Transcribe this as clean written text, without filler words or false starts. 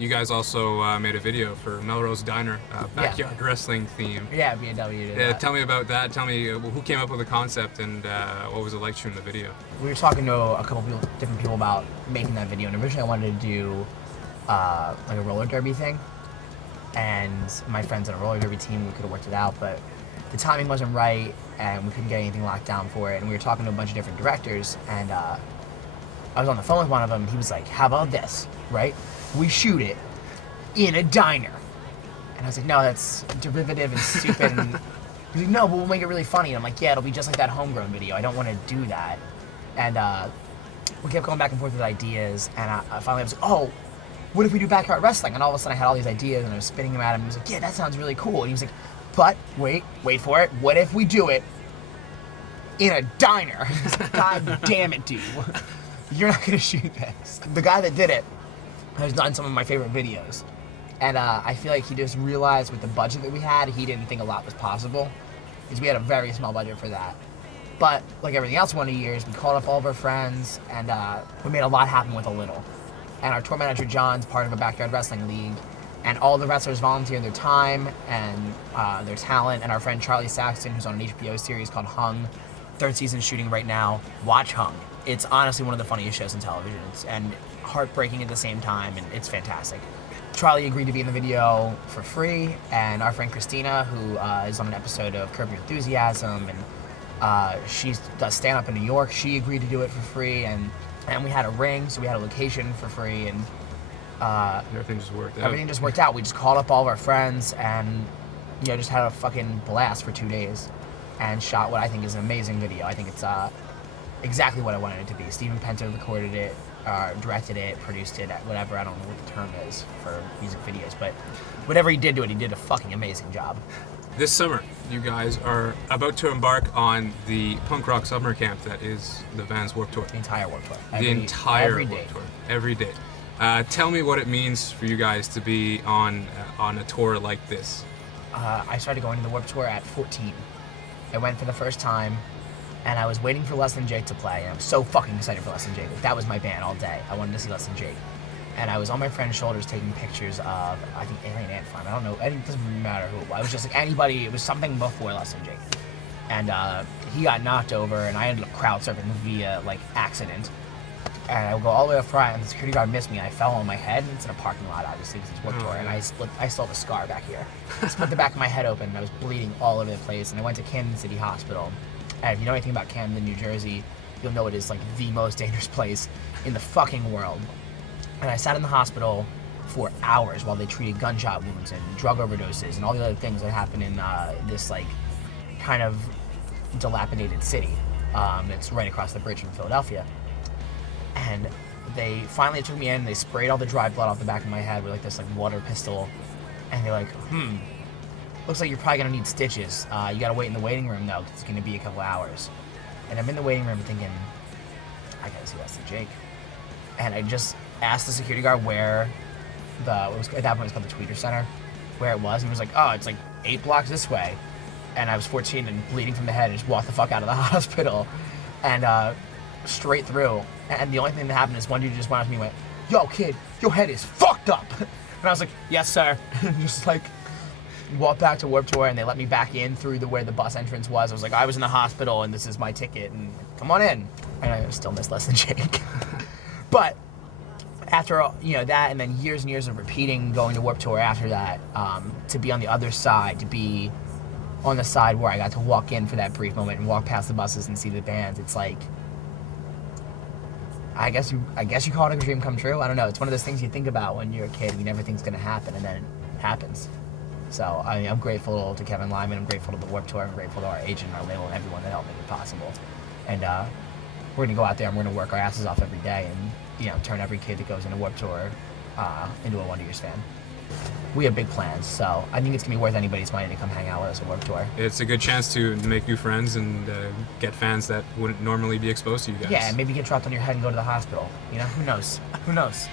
You guys also made a video for Melrose Diner, backyard wrestling theme. Yeah, B&W did that. Tell me about that. Tell me who came up with the concept and what was it like shooting the video? We were talking to a couple people, different people about making that video, and originally I wanted to do like a roller derby thing. And my friends on a roller derby team, we could have worked it out, but the timing wasn't right, and we couldn't get anything locked down for it. And we were talking to a bunch of different directors, and I was on the phone with one of them. He was like, "How about this, right? We shoot it in a diner." And I was like, "No, that's derivative and stupid." And he's like, "No, but we'll make it really funny." And I'm like, "Yeah, it'll be just like that Homegrown video. I don't want to do that." And we kept going back and forth with ideas, and I finally was like, "Oh, what if we do backyard wrestling?" And all of a sudden I had all these ideas, and I was spinning them at him. He was like, "Yeah, that sounds really cool." And he was like, "But wait for it. What if we do it in a diner?" I was like, "God damn it, dude. You're not gonna shoot this." The guy that did it has done some of my favorite videos. And I feel like he just realized with the budget that we had, he didn't think a lot was possible. Because we had a very small budget for that. But like everything else in 1 year, we called up all of our friends, and we made a lot happen with a little. And our tour manager, John's part of a backyard wrestling league. And all the wrestlers volunteered their time and their talent. And our friend Charlie Saxton, who's on an HBO series called Hung, 3rd season shooting right now. Watch Hung. It's honestly one of the funniest shows on television. And heartbreaking at the same time, and it's fantastic. Charlie agreed to be in the video for free, and our friend Christina, who is on an episode of Curb Your Enthusiasm, and she does stand-up in New York, she agreed to do it for free, and we had a ring, so we had a location for free, and everything just worked out. Everything just worked out. We just called up all of our friends, and just had a fucking blast for 2 days, and shot what I think is an amazing video. I think it's exactly what I wanted it to be. Steven Penter recorded it, directed it, produced it, whatever. I don't know what the term is for music videos, but whatever he did to it, he did a fucking amazing job. This summer, you guys are about to embark on the punk rock summer camp that is the band's Warped Tour. The entire Warped Tour. Every Warped Tour. Every day. Tell me what it means for you guys to be on a tour like this. I started going to the Warped Tour at 14. I went for the first time, and I was waiting for Less Than Jake to play, and I was so fucking excited for Less Than Jake. That was my band all day. I wanted to see Less Than Jake. And I was on my friend's shoulders taking pictures of, I think, Alien Ant Farm. I don't know, it doesn't matter who it was. It was just like anybody, it was something before Less Than Jake. And he got knocked over, and I ended up crowd surfing via, accident. And I would go all the way up front, and the security guard missed me, and I fell on my head. It's in a parking lot, obviously, because it's Warped Tour. And I still have a scar back here. I split the back of my head open, and I was bleeding all over the place. And I went to Camden City Hospital. And if you know anything about Camden, New Jersey, you'll know it is the most dangerous place in the fucking world. And I sat in the hospital for hours while they treated gunshot wounds and drug overdoses and all the other things that happen in this kind of dilapidated city that's right across the bridge from Philadelphia. And they finally took me in and they sprayed all the dry blood off the back of my head with this water pistol. And they're like, looks like you're probably gonna need stitches. You gotta wait in the waiting room though, 'cause it's gonna be a couple hours. And I'm in the waiting room thinking, I gotta see Less Than Jake. And I just asked the security guard where at that point it was called the Tweeter Center, where it was. And he was like, "Oh, it's 8 blocks this way." And I was 14 and bleeding from the head and just walked the fuck out of the hospital. And straight through. And the only thing that happened is one dude just went up to me and went, "Yo, kid, your head is fucked up." And I was like, "Yes, sir." And just walked back to Warped Tour, and they let me back in through where the bus entrance was. I was like, "I was in the hospital, and this is my ticket, and come on in." And I still miss Less Than Jake. But after that, and then years and years of repeating, going to Warped Tour after that, to be on the other side, to be on the side where I got to walk in for that brief moment and walk past the buses and see the bands, it's I guess you call it a dream come true. I don't know. It's one of those things you think about when you're a kid. You never think it's gonna happen, and then it happens. So I'm grateful to Kevin Lyman. I'm grateful to the Warped Tour. I'm grateful to our agent, our label, and everyone that helped make it possible. And we're gonna go out there and we're gonna work our asses off every day and turn every kid that goes into Warped Tour into a Wonder Years fan. We have big plans, so I think it's gonna be worth anybody's money to come hang out with us at Warped Tour. It's a good chance to make new friends and get fans that wouldn't normally be exposed to you guys. Yeah, and maybe get dropped on your head and go to the hospital. Who knows? Who knows?